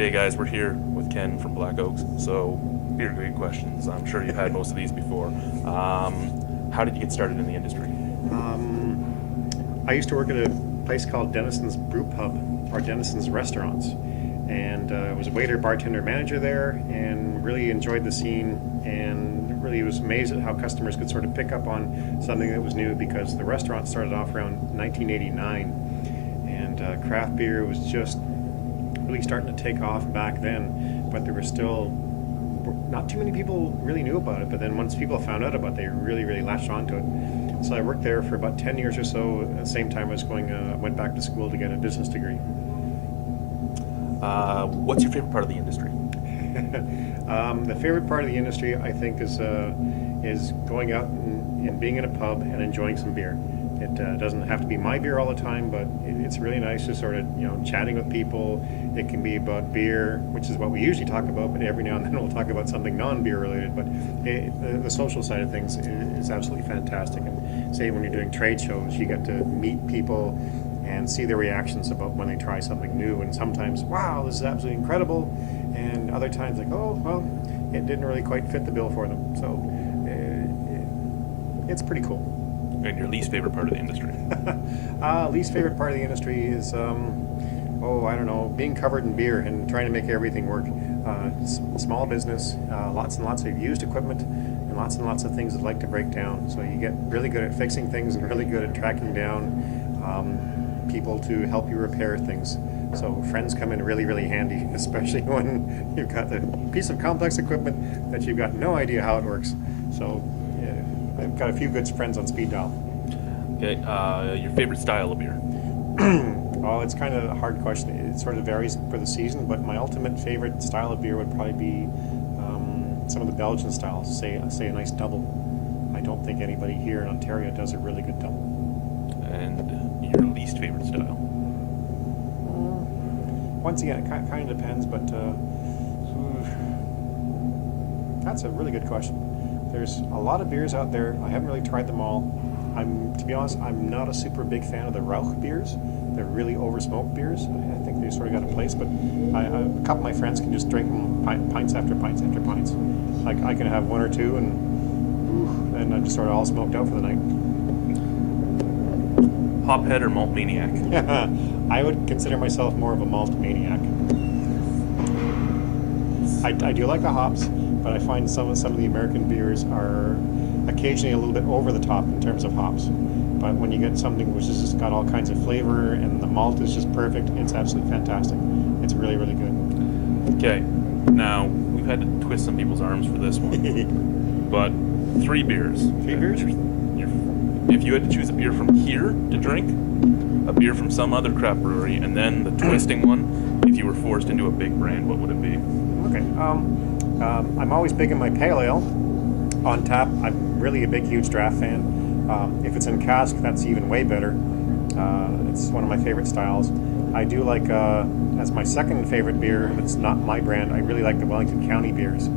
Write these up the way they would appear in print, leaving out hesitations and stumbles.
G'day guys, we're here with Ken from Black Oaks. So, beer great questions. I'm sure you've had most of these before. How did you get started in the industry? I used to work at a place called Denison's Brew Pub, or Denison's Restaurants, and was a waiter, bartender, manager there, and really enjoyed the scene, and really was amazed at how customers could sort of pick up on something that was new, because the restaurant started off around 1989, and craft beer was just really starting to take off back then, but there were still not too many people really knew about it. But then once people found out about it, they really latched onto it. So I worked there for about 10 years or so. At the same time, I was went back to school to get a business degree. What's your favorite part of the industry? The favorite part of the industry, I think, is going out and being in a pub and enjoying some beer. It doesn't have to be my beer all the time, but it's really nice to sort of, chatting with people. It can be about beer, which is what we usually talk about, but every now and then we'll talk about something non-beer related. But the social side of things is absolutely fantastic. And say when you're doing trade shows, you get to meet people and see their reactions about when they try something new. And sometimes, wow, this is absolutely incredible. And other times, like, oh, well, it didn't really quite fit the bill for them. So it's pretty cool. And your least favorite part of the industry? Least favorite part of the industry is, I don't know, being covered in beer and trying to make everything work. Small business, lots and lots of used equipment, and lots of things that like to break down. So you get really good at fixing things and really good at tracking down people to help you repair things. So friends come in really handy, especially when you've got the piece of complex equipment that you've got no idea how it works. So I've got a few good friends on speed dial. Okay, your favorite style of beer? Oh, it's kind of a hard question. It sort of varies for the season, but my ultimate favorite style of beer would probably be some of the Belgian styles, say a nice double. I don't think anybody here in Ontario does a really good double. And your least favorite style? Once again, it kind of depends, but that's a really good question. There's a lot of beers out there. I haven't really tried them all. To be honest, I'm not a super big fan of the Rauch beers. They're really over-smoked beers. I think they sort of got a place, but a couple of my friends can just drink them pints after pints after pints. I can have one or two, and I'm just sort of all smoked out for the night. Hophead or malt maniac? I would consider myself more of a malt maniac. I do like the hops, but I find some of the American beers are occasionally a little bit over the top in terms of hops. But when you get something which has just got all kinds of flavor and the malt is just perfect, it's absolutely fantastic. It's really good. Okay, now we've had to twist some people's arms for this one, but 3 beers. 3 beers? If you had to choose a beer from here to drink, a beer from some other craft brewery, and then the twisting one, if you were forced into a big brand, what would it be? Okay. I'm always big in my pale ale on tap. I'm really a huge draft fan. If it's in cask, that's even way better. It's one of my favorite styles. I do like, as my second favorite beer, if it's not my brand, I really like the Wellington County beers.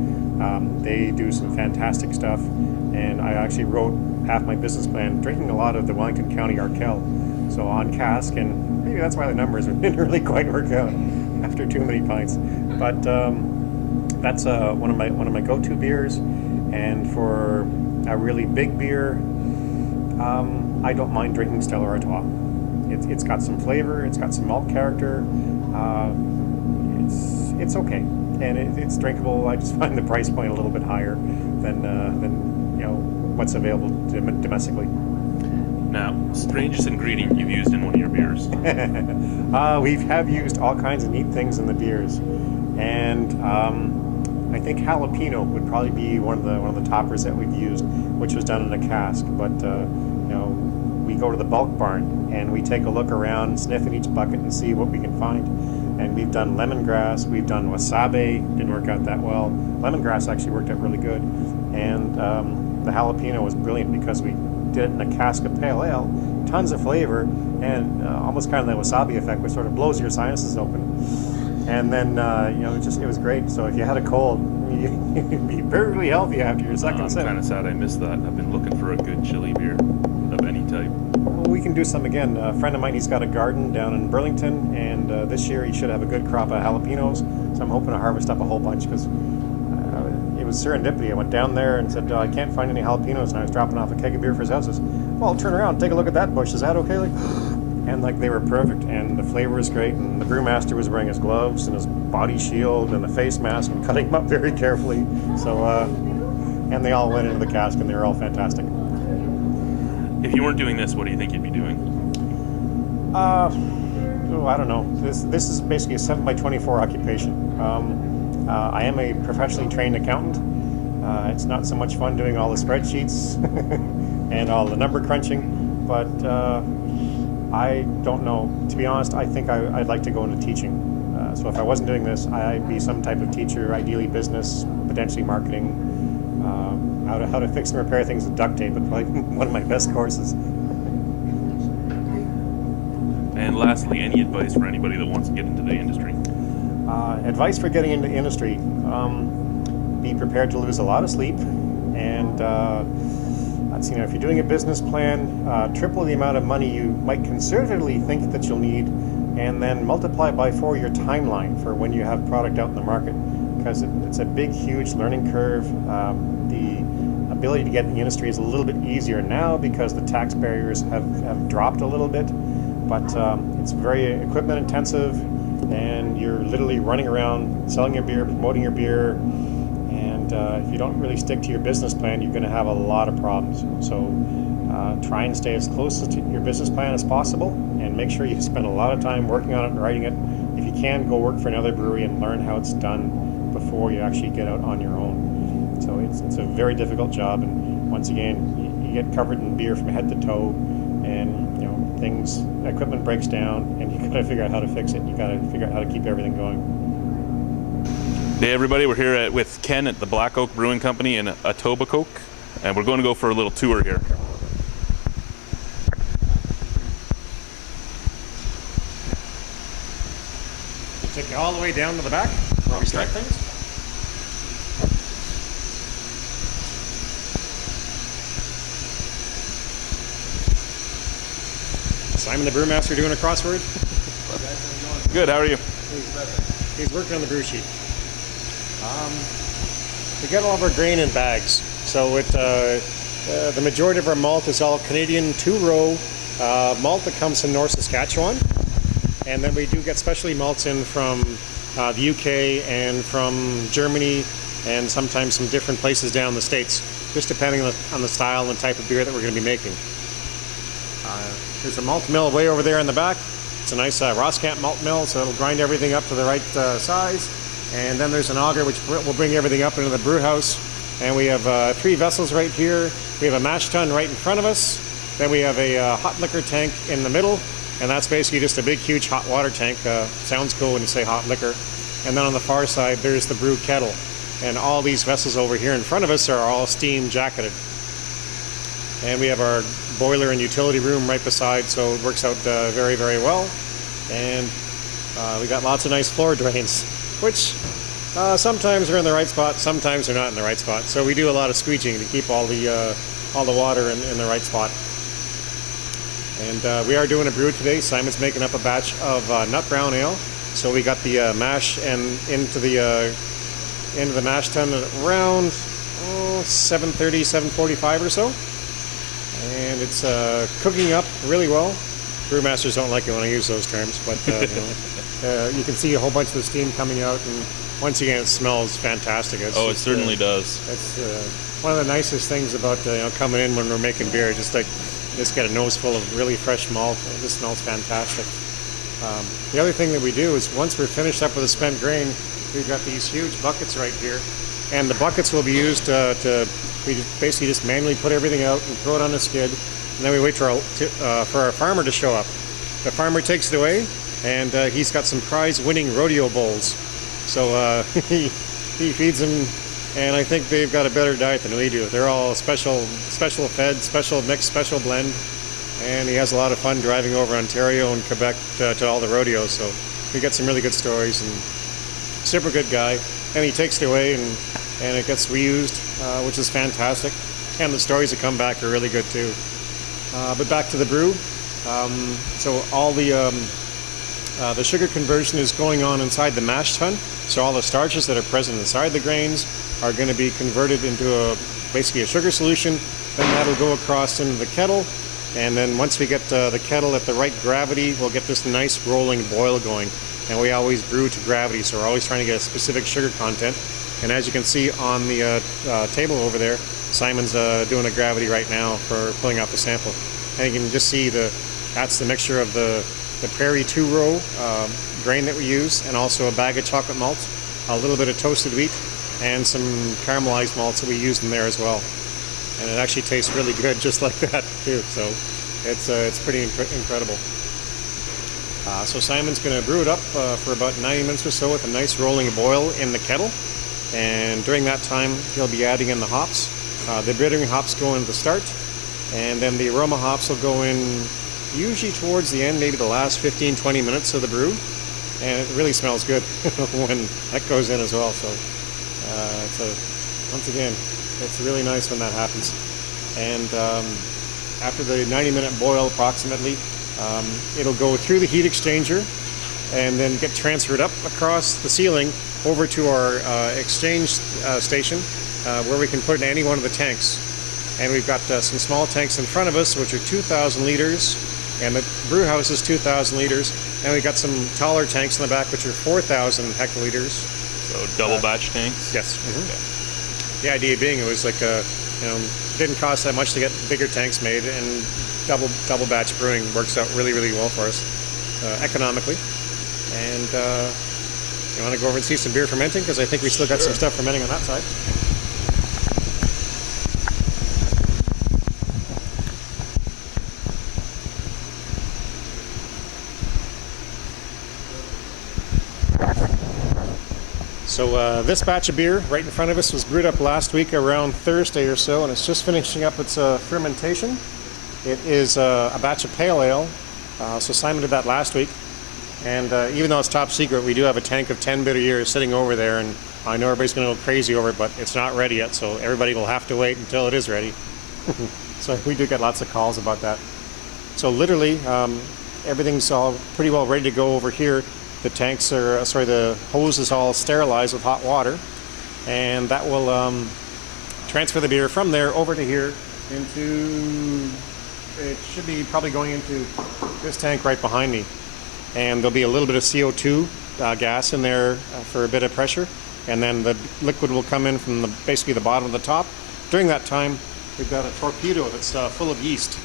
They do some fantastic stuff, and I actually wrote half my business plan drinking a lot of the Wellington County Arkell. So on cask, and maybe that's why the numbers didn't really quite work out after too many pints. But that's one of my go-to beers. And for a really big beer, I don't mind drinking Stella Artois. It's got some flavor, it's got some malt character. It's okay, and it's drinkable. I just find the price point a little bit higher than what's available domestically. Now, strangest ingredient you've used in one of your beers? We have used all kinds of neat things in the beers, and I think jalapeno would probably be one of the toppers that we've used, which was done in a cask. But we go to the bulk barn and we take a look around, sniff in each bucket, and see what we can find. And we've done lemongrass, we've done wasabi. Didn't work out that well. Lemongrass actually worked out really good, and the jalapeno was brilliant because we did it in a cask of pale ale, tons of flavor, and almost kind of the wasabi effect, which sort of blows your sinuses open. And then it was great. So if you had a cold, you'd be perfectly healthy after your second sip. I'm kind of sad I missed that. I've been looking for a good chili beer of any type. Well, we can do some again. A friend of mine, he's got a garden down in Burlington, and this year he should have a good crop of jalapenos. So I'm hoping to harvest up a whole bunch because it was serendipity. I went down there and said, I can't find any jalapenos, and I was dropping off a keg of beer for his house. I said, well, turn around, take a look at that bush. Is that okay? Like, and like they were perfect, and the flavor was great, and the brewmaster was wearing his gloves and his body shield and a face mask and cutting them up very carefully. So, and they all went into the cask, and they were all fantastic. If you weren't doing this, what do you think you'd be doing? I don't know. This is basically a 7x24 occupation. I am a professionally trained accountant. It's not so much fun doing all the spreadsheets and all the number crunching, but I don't know. To be honest, I think I'd like to go into teaching. So if I wasn't doing this, I'd be some type of teacher, ideally business, potentially marketing, how to fix and repair things with duct tape, but probably one of my best courses. And lastly, any advice for anybody that wants to get into the industry? Advice for getting into the industry: be prepared to lose a lot of sleep, and that's, if you're doing a business plan, triple the amount of money you might conservatively think that you'll need, and then multiply by 4 your timeline for when you have product out in the market, because it's a big, huge learning curve. The ability to get in the industry is a little bit easier now because the tax barriers have dropped a little bit, but it's very equipment intensive, and you're literally running around selling your beer, promoting your beer, and if you don't really stick to your business plan, you're going to have a lot of problems. So try and stay as close to your business plan as possible, and make sure you spend a lot of time working on it and writing it. If you can, go work for another brewery and learn how it's done before you actually get out on your own. So it's a very difficult job, and once again, you get covered in beer from head to toe, and equipment breaks down, and you got to figure out how to fix it. You got to figure out how to keep everything going. Hey everybody, we're here with Ken at the Black Oak Brewing Company in Etobicoke, and we're going to go for a little tour here. Take you all the way down to the back where we start things. Simon the Brewmaster doing a crossword? Good, how are you? He's working on the brew sheet. We get all of our grain in bags. So the majority of our malt is all Canadian 2-row malt that comes from North Saskatchewan. And then we do get specialty malts in from the UK and from Germany, and sometimes some different places down in the States, just depending on the style and the type of beer that we're going to be making. There's a malt mill way over there in the back. It's a nice Roscamp malt mill, so it'll grind everything up to the right size. And then there's an auger which will bring everything up into the brew house. And we have 3 vessels right here. We have a mash tun right in front of us. Then we have a hot liquor tank in the middle, and that's basically just a big, huge hot water tank. Sounds cool when you say hot liquor. And then on the far side, there's the brew kettle. And all these vessels over here in front of us are all steam jacketed. And we have our boiler and utility room right beside, so it works out very, very well. And we got lots of nice floor drains, which sometimes are in the right spot, sometimes they're not in the right spot. So we do a lot of squeegeeing to keep all the water in the right spot. And we are doing a brew today. Simon's making up a batch of nut brown ale. So we got the mash and into the mash tun at around 7:30, 7:45 or so. And it's cooking up really well. Brewmasters don't like it when I use those terms, but you can see a whole bunch of the steam coming out, and once again, it smells fantastic. It certainly does. It's one of the nicest things about coming in when we're making beer. Just get a nose full of really fresh malt. It just smells fantastic. The other thing that we do is once we're finished up with the spent grain, we've got these huge buckets right here, and the buckets will be used we basically just manually put everything out and throw it on a skid, and then we wait for our farmer to show up. The farmer takes it away, and he's got some prize-winning rodeo bulls. So he feeds them, and I think they've got a better diet than we do. They're all special fed, special mix, special blend, and he has a lot of fun driving over Ontario and Quebec to all the rodeos. So we get some really good stories, and super good guy. And he takes it away, and it gets reused, which is fantastic. And the stories that come back are really good too. But back to the brew. So all the sugar conversion is going on inside the mash tun. So all the starches that are present inside the grains are going to be converted into basically a sugar solution. Then that'll go across into the kettle. And then once we get the kettle at the right gravity, we'll get this nice rolling boil going. And we always brew to gravity, so we're always trying to get a specific sugar content. And as you can see on the table over there, Simon's doing a gravity right now for pulling out the sample. And you can just see that's the mixture of the Prairie 2-row grain that we use, and also a bag of chocolate malt, a little bit of toasted wheat, and some caramelized malts that we used in there as well. And it actually tastes really good just like that too, so it's pretty incredible. So Simon's going to brew it up for about 90 minutes or so with a nice rolling boil in the kettle, and during that time he'll be adding in the hops. The bittering hops go in at the start, and then the aroma hops will go in usually towards the end, maybe the last 15-20 minutes of the brew, and it really smells good when that goes in as well. So once again, it's really nice when that happens. And after the 90-minute boil approximately, it'll go through the heat exchanger and then get transferred up across the ceiling over to our exchange station where we can put in any one of the tanks. And we've got some small tanks in front of us, which are 2,000 liters, and the brew house is 2,000 liters, and we've got some taller tanks in the back, which are 4,000 hectoliters. So double batch tanks? Yes. The idea being it was like it didn't cost that much to get bigger tanks made, and double batch brewing works out really, really well for us economically. And you want to go over and see some beer fermenting, because I think we still got some stuff fermenting on that side. So this batch of beer right in front of us was brewed up last week around Thursday or so, and it's just finishing up its fermentation. It is a batch of pale ale, so Simon did that last week. And even though it's top secret, we do have a tank of 10 bitter years sitting over there, and I know everybody's going to go crazy over it, but it's not ready yet, so everybody will have to wait until it is ready. So we do get lots of calls about that. So literally, everything's all pretty well ready to go over here. The tanks are, the hose is all sterilized with hot water, and that will transfer the beer from there over to here into, it should be probably going into this tank right behind me. And there'll be a little bit of CO2 gas in there for a bit of pressure, and then the liquid will come in from basically the bottom of the top. During that time, we've got a torpedo that's full of yeast.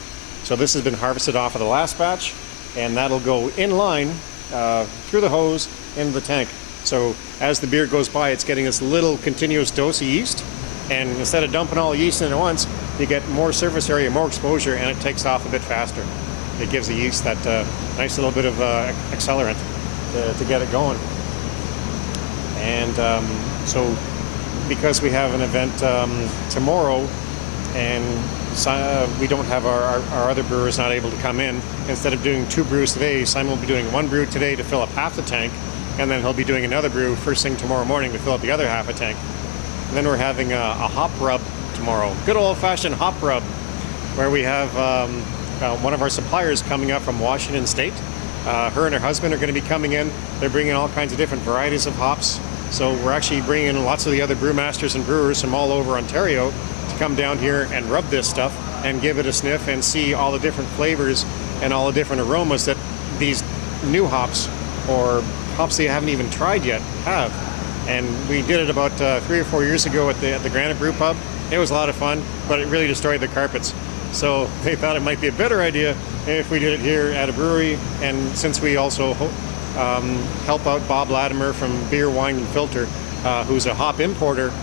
So this has been harvested off of the last batch, and that'll go in line through the hose into the tank. So as the beer goes by, it's getting this little continuous dose of yeast, and instead of dumping all the yeast in at once, you get more surface area, more exposure, and it takes off a bit faster. It gives the yeast that nice little bit of accelerant to get it going. And so because we have an event tomorrow, and we don't have our other brewers not able to come in, instead of doing 2 brews today, Simon will be doing 1 brew today to fill up half the tank, and then he'll be doing another brew first thing tomorrow morning to fill up the other half a tank. And then we're having a hop rub tomorrow. Good old-fashioned hop rub, where we have one of our suppliers coming up from Washington State. Her and her husband are going to be coming in. They're bringing all kinds of different varieties of hops. So we're actually bringing in lots of the other brewmasters and brewers from all over Ontario to come down here and rub this stuff and give it a sniff and see all the different flavors and all the different aromas that these new hops, or hops they haven't even tried yet, have. And we did it about 3 or 4 years ago at the Granite Brew Pub. It was a lot of fun, but it really destroyed the carpets. So they thought it might be a better idea if we did it here at a brewery. And since we also help out Bob Latimer from Beer, Wine, and Filter, who's a hop importer,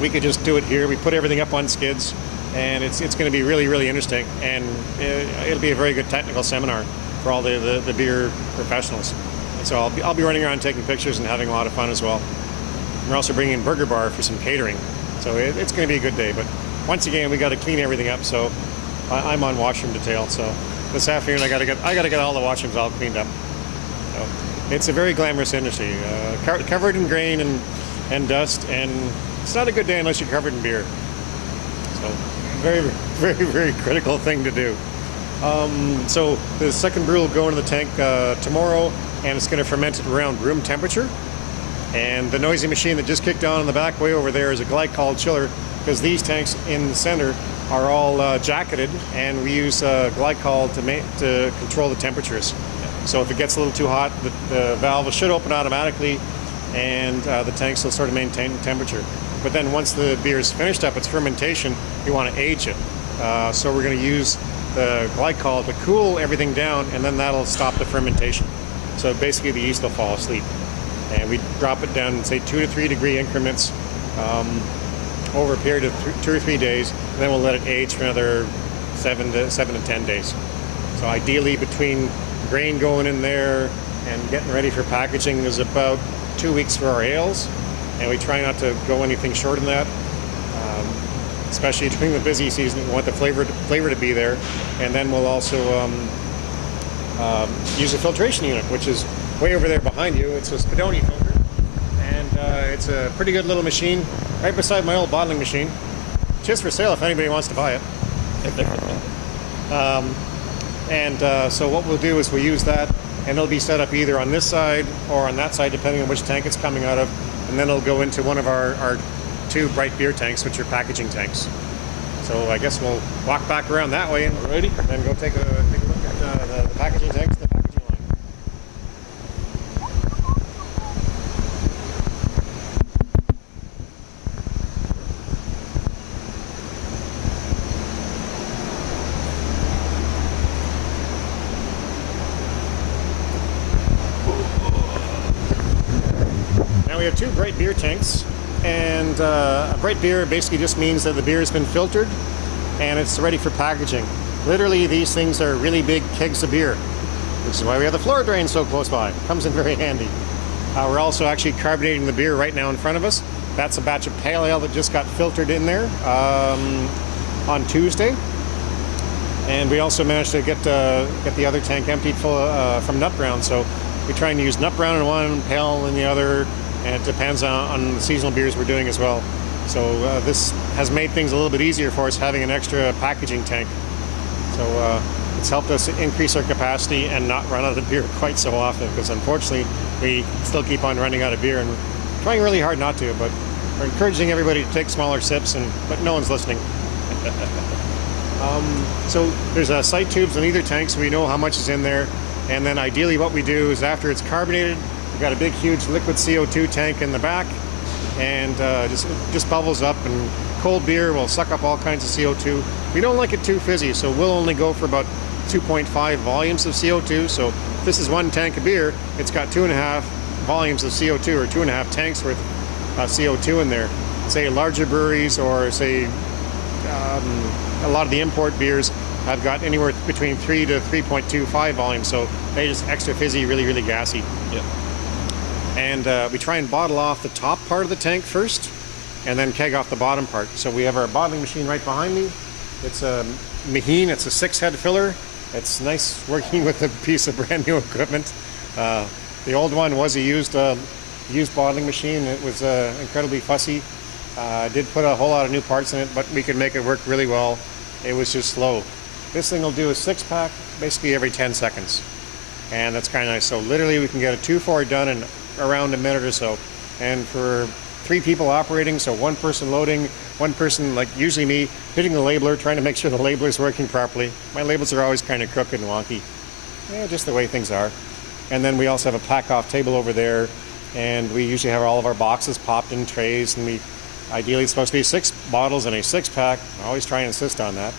we could just do it here. We put everything up on skids, and it's going to be really, really interesting. And it'll be a very good technical seminar for all the beer professionals. And so I'll be running around taking pictures and having a lot of fun as well. We're also bringing in Burger Bar for some catering. So it's going to be a good day. But once again, we got to clean everything up. So I'm on washroom detail. So this afternoon, I got to get all the washrooms all cleaned up. So it's a very glamorous industry, covered in grain and dust, and it's not a good day unless you're covered in beer. So very, very, very critical thing to do. So the second brew will go into the tank tomorrow, and it's going to ferment it around room temperature. And the noisy machine that just kicked on in the back way over there is a glycol chiller, because these tanks in the center are all jacketed, and we use glycol to control the temperatures. So if it gets a little too hot, the valve should open automatically, and the tanks will sort of maintain temperature. But then once the beer is finished up its fermentation, we want to age it. So we're going to use the glycol to cool everything down, and then that'll stop the fermentation. So basically the yeast will fall asleep. And we drop it down in, say, 2 to 3 degree increments over a period of 2 or 3 days, and then we'll let it age for another 7 to 10 days. So ideally, between grain going in there and getting ready for packaging is about 2 weeks for our ales, and we try not to go anything short than that. Especially during the busy season, we want the flavor to be there, and then we'll also use a filtration unit, which is way over there behind you. It's a Spadoni filter, and it's a pretty good little machine right beside my old bottling machine. Just for sale if anybody wants to buy it. So what we'll do is we'll use that, and it'll be set up either on this side or on that side, depending on which tank it's coming out of, and then it'll go into one of our 2 bright beer tanks, which are packaging tanks. So I guess we'll walk back around that way and then go take a look at the packaging tanks and the packaging line. Now we have 2 bright beer tanks. And a bright beer basically just means that the beer has been filtered and it's ready for packaging. Literally, these things are really big kegs of beer, which is why we have the floor drain so close by. Comes in very handy. We're also actually carbonating the beer right now in front of us. That's a batch of pale ale that just got filtered in there on Tuesday. And we also managed to get the other tank emptied full from nut brown. So we try and use nut brown in one, pale in the other. And it depends on the seasonal beers we're doing as well. So this has made things a little bit easier for us having an extra packaging tank. So it's helped us increase our capacity and not run out of beer quite so often, because unfortunately we still keep on running out of beer, and we're trying really hard not to, but we're encouraging everybody to take smaller sips, but no one's listening. So there's sight tubes in either tank, so we know how much is in there. And then ideally what we do is, after it's carbonated, we've got a big, huge liquid CO2 tank in the back, and just bubbles up, and cold beer will suck up all kinds of CO2. We don't like it too fizzy, so we'll only go for about 2.5 volumes of CO2. So if this is 1 tank of beer, it's got 2.5 volumes of CO2, or 2.5 tanks worth of CO2 in there. Say larger breweries, or say a lot of the import beers have got anywhere between 3 to 3.25 volumes, so they just extra fizzy, really, really gassy. Yeah. And we try and bottle off the top part of the tank first, and then keg off the bottom part. So we have our bottling machine right behind me. It's a Maheen, it's a 6-head filler. It's nice working with a piece of brand new equipment. The old one was a used bottling machine. It was incredibly fussy. Did put a whole lot of new parts in it, but we could make it work really well. It was just slow. This thing will do a 6-pack basically every 10 seconds. And that's kind of nice. So literally we can get a 2-4 done in around a minute or so. And for 3 people operating, so 1 person loading, 1 person, like usually me, hitting the labeler, trying to make sure the labeler's working properly. My labels are always kind of crooked and wonky. Yeah, just the way things are. And then we also have a pack-off table over there, and we usually have all of our boxes popped in trays, and ideally it's supposed to be 6 bottles in a 6-pack. I always try and insist on that.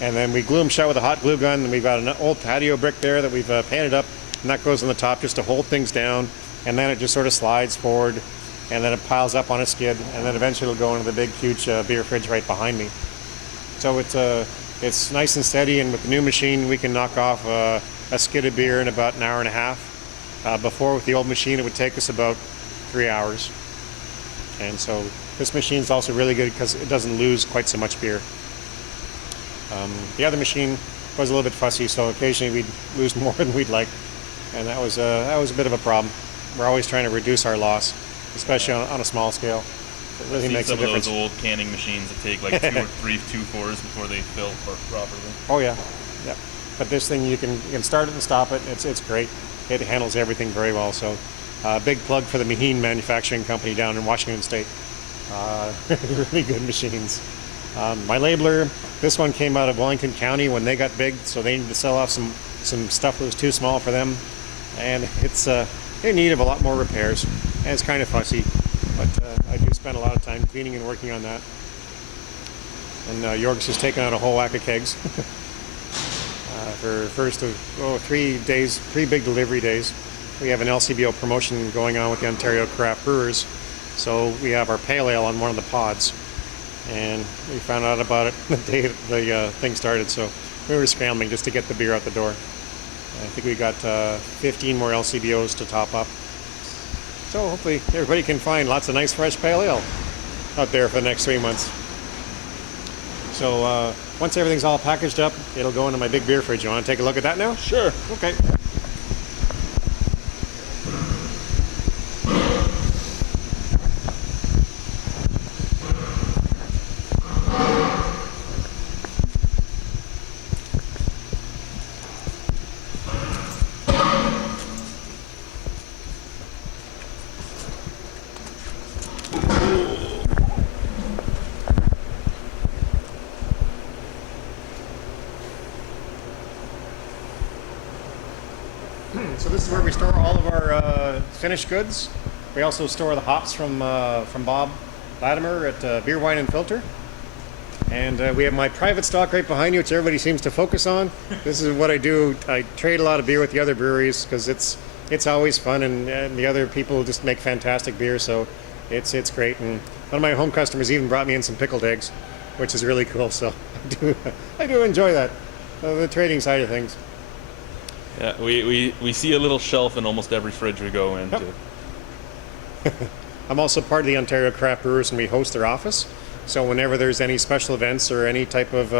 And then we glue them shut with a hot glue gun, and we've got an old patio brick there that we've painted up, and that goes on the top just to hold things down, and then it just sort of slides forward, and then it piles up on a skid, and then eventually it'll go into the big, huge beer fridge right behind me. So it's nice and steady, and with the new machine, we can knock off a skid of beer in about an hour and a half. Before, with the old machine, it would take us about 3 hours. And so this machine's also really good because it doesn't lose quite so much beer. The other machine was a little bit fussy, so occasionally we'd lose more than we'd like, and that was a bit of a problem. We're always trying to reduce our loss, especially on a small scale. It really makes a difference. Some of those old canning machines that take like 2 or 3 2-4s before they fill properly. Oh yeah, yeah. But this thing, you can start it and stop it. It's great. It handles everything very well. So big plug for the Maheen Manufacturing Company down in Washington State. Really good machines. My labeler, this one came out of Wellington County when they got big, so they needed to sell off some stuff that was too small for them. And it's in need of a lot more repairs. And it's kind of fussy, but I do spend a lot of time cleaning and working on that. And Jorg's has taken out a whole whack of kegs for first of 3 days, 3 big delivery days. We have an LCBO promotion going on with the Ontario Craft Brewers, so we have our pale ale on one of the pods, and we found out about it the day the thing started, so we were scrambling just to get the beer out the door. I think we got 15 more LCBOs to top up, so hopefully everybody can find lots of nice fresh pale ale out there for the next 3 months. So once everything's all packaged up, it'll go into my big beer fridge. You want to take a look at that now? Sure. Okay. So this is where we store all of our finished goods. We also store the hops from Bob Latimer at Beer, Wine, and Filter. And we have my private stock right behind you, which everybody seems to focus on. This is what I do. I trade a lot of beer with the other breweries because it's always fun, and the other people just make fantastic beer, so it's great. And one of my home customers even brought me in some pickled eggs, which is really cool. So I do enjoy that, the trading side of things. Yeah, we see a little shelf in almost every fridge we go into. Yep. I'm also part of the Ontario Craft Brewers, and we host their office. So whenever there's any special events or any type of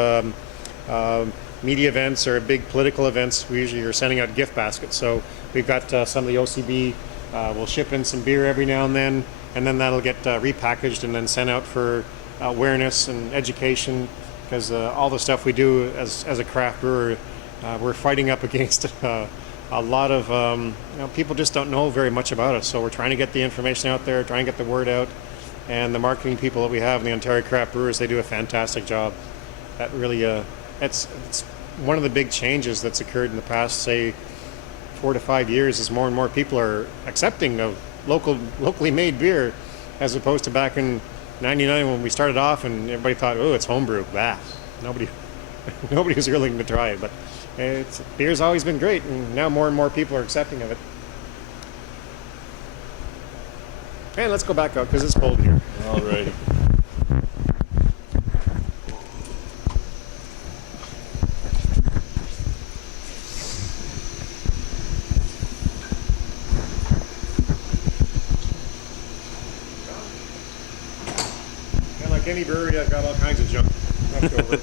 media events or big political events, we usually are sending out gift baskets. So we've got some of the OCB. We'll ship in some beer every now and then that'll get repackaged and then sent out for awareness and education, because all the stuff we do as a craft brewer, we're fighting up against a lot of people just don't know very much about us. So we're trying to get the information out there, trying to get the word out. And the marketing people that we have in the Ontario Craft Brewers, they do a fantastic job. That really, it's one of the big changes that's occurred in the past, say, 4 to 5 years, is more and more people are accepting of locally made beer, as opposed to back in '99 when we started off and everybody thought, oh, it's homebrew. Bah, nobody was willing to try it. But beer's always been great, and now more and more people are accepting of it. And let's go back out because it's cold here. Alrighty. And like any brewery, I've got all kinds of junk left over.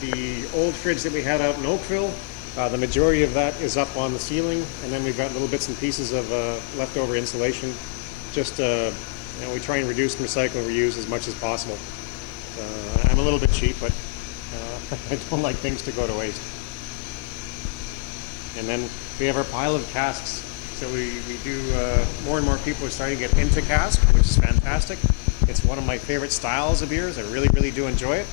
The old fridge that we had out in Oakville, the majority of that is up on the ceiling, and then we've got little bits and pieces of leftover insulation. Just we try and reduce and recycle and reuse as much as possible. I'm a little bit cheap, but I don't like things to go to waste. And then we have our pile of casks. So we do, more and more people are starting to get into cask, which is fantastic. It's one of my favorite styles of beers. I really, really do enjoy it.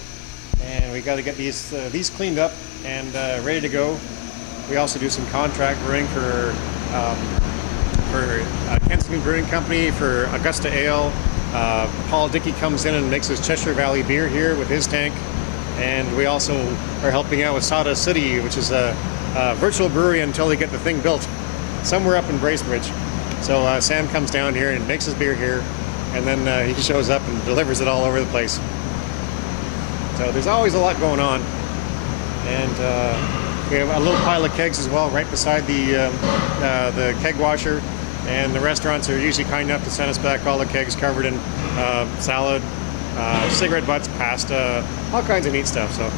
And we got to get these cleaned up and ready to go. We also do some contract brewing for Kensington Brewing Company, for Augusta Ale. Paul Dickey comes in and makes his Cheshire Valley beer here with his tank. And we also are helping out with Sawdust City, which is a virtual brewery until they get the thing built somewhere up in Bracebridge. So Sam comes down here and makes his beer here, and then he shows up and delivers it all over the place. So there's always a lot going on. And we have a little pile of kegs as well right beside the keg washer. And the restaurants are usually kind enough to send us back all the kegs covered in salad, cigarette butts, pasta, all kinds of neat stuff. So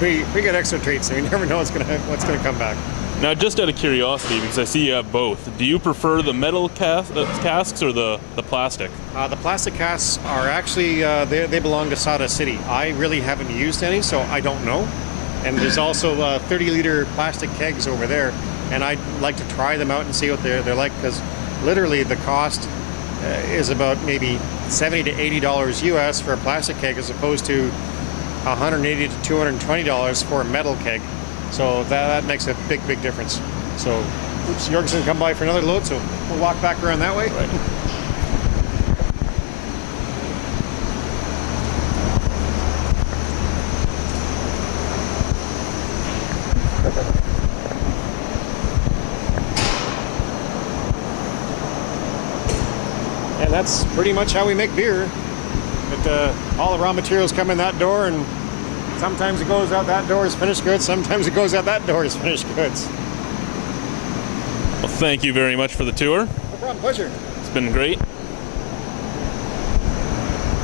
we get extra treats, so we never know what's gonna come back. Now, just out of curiosity, because I see you have both, do you prefer the metal casks or the plastic? The plastic casks are actually, they belong to Sawdust City. I really haven't used any, so I don't know. And there's also 30-liter plastic kegs over there, and I'd like to try them out and see what they're like, because literally the cost is about maybe $70 to $80 US for a plastic keg, as opposed to $180 to $220 for a metal keg. So that makes a big difference. So, oops, Jorg's gonna come by for another load, so we'll walk back around that way. Right. And that's pretty much how we make beer. But all the raw materials come in that door, and sometimes it goes out that door as finished goods, sometimes it goes out that door as finished goods. Well, thank you very much for the tour. No problem, pleasure. It's been great.